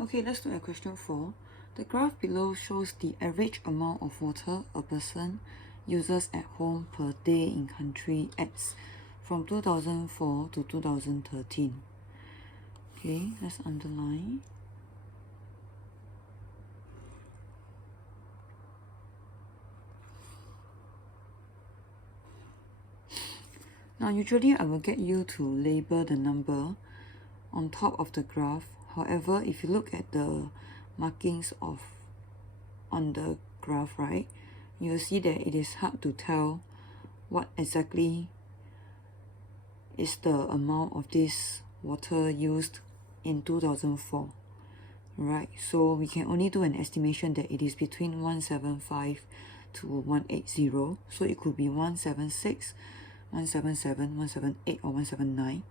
Okay, let's look at question 4. The graph below shows the average amount of water a person uses at home per day in country X from 2004 to 2013. Okay, let's underline. Now, usually I will get you to label the number on top of the graph. However, if you look at the markings on the graph, right, you will see that it is hard to tell what exactly is the amount of this water used in 2004. Right, so we can only do an estimation that it is between 175 to 180. So it could be 176, 177, 178, or 179.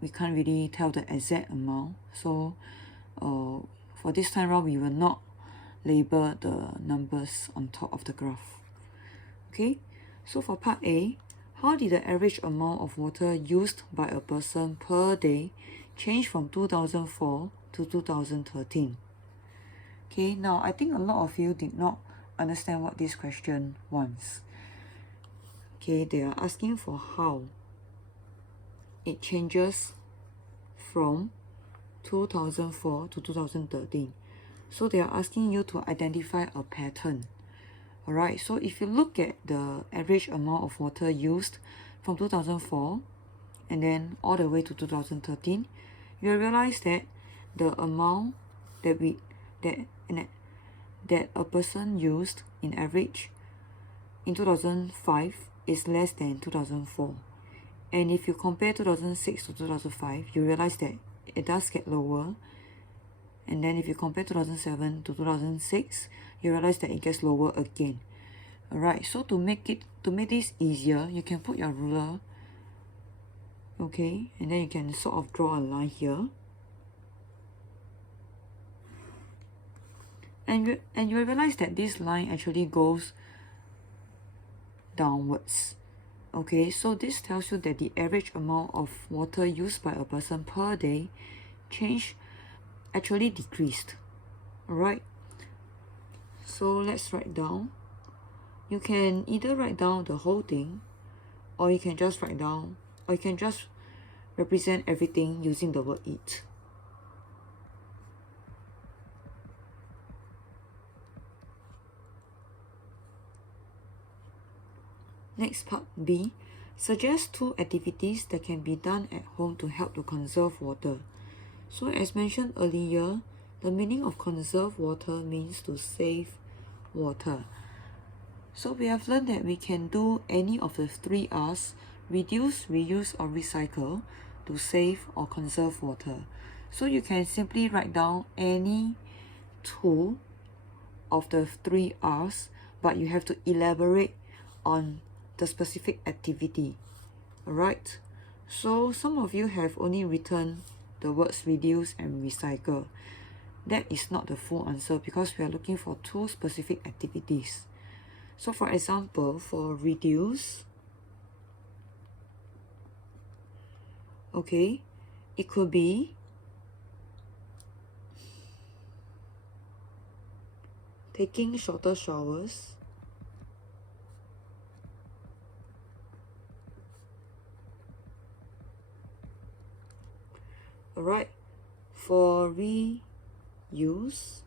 We can't really tell the exact amount. So for this time round, we will not label the numbers on top of the graph. Okay, so for part A, how did the average amount of water used by a person per day change from 2004 to 2013? Okay, now I think a lot of you did not understand what this question wants. Okay, they are asking for how it changes from 2004 to 2013. So they are asking you to identify a pattern. Alright, so if you look at the average amount of water used from 2004 and then all the way to 2013, you'll realize that the amount that a person used in average in 2005 is less than 2004. And if you compare 2006 to 2005, you realize that it does get lower. And then if you compare 2007 to 2006, you realize that it gets lower again. Alright, so to make this easier, you can put your ruler, okay, and then you can sort of draw a line here. And you realize that this line actually goes downwards. Okay, so this tells you that the average amount of water used by a person per day actually decreased. Alright, so let's write down. You can either write down the whole thing, or you can just represent everything using the word it. Next, part B. Suggest 2 activities that can be done at home to help to conserve water. So as mentioned earlier, the meaning of conserve water means to save water. So we have learned that we can do any of the 3 R's: reduce, reuse, or recycle, to save or conserve water. So you can simply write down any 2 of the 3 R's, but you have to elaborate on the specific activity. Alright, so some of you have only written the words reduce and recycle. That is not the full answer because we are looking for 2 specific activities. So for example, for reduce, okay, it could be taking shorter showers, alright. For reuse,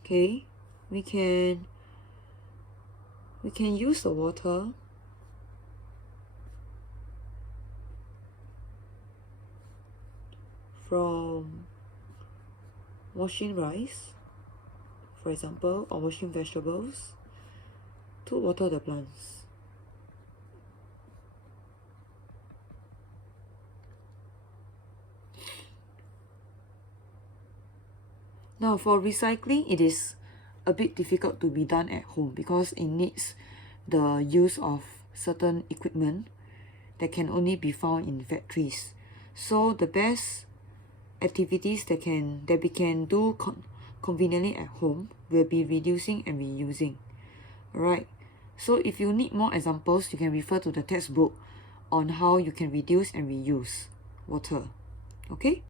okay, we can use the water from washing rice, for example, or washing vegetables, to water the plants. Now for recycling, it is a bit difficult to be done at home because it needs the use of certain equipment that can only be found in factories. So the best activities that we can do conveniently at home will be reducing and reusing. Alright, so if you need more examples, you can refer to the textbook on how you can reduce and reuse water. Okay.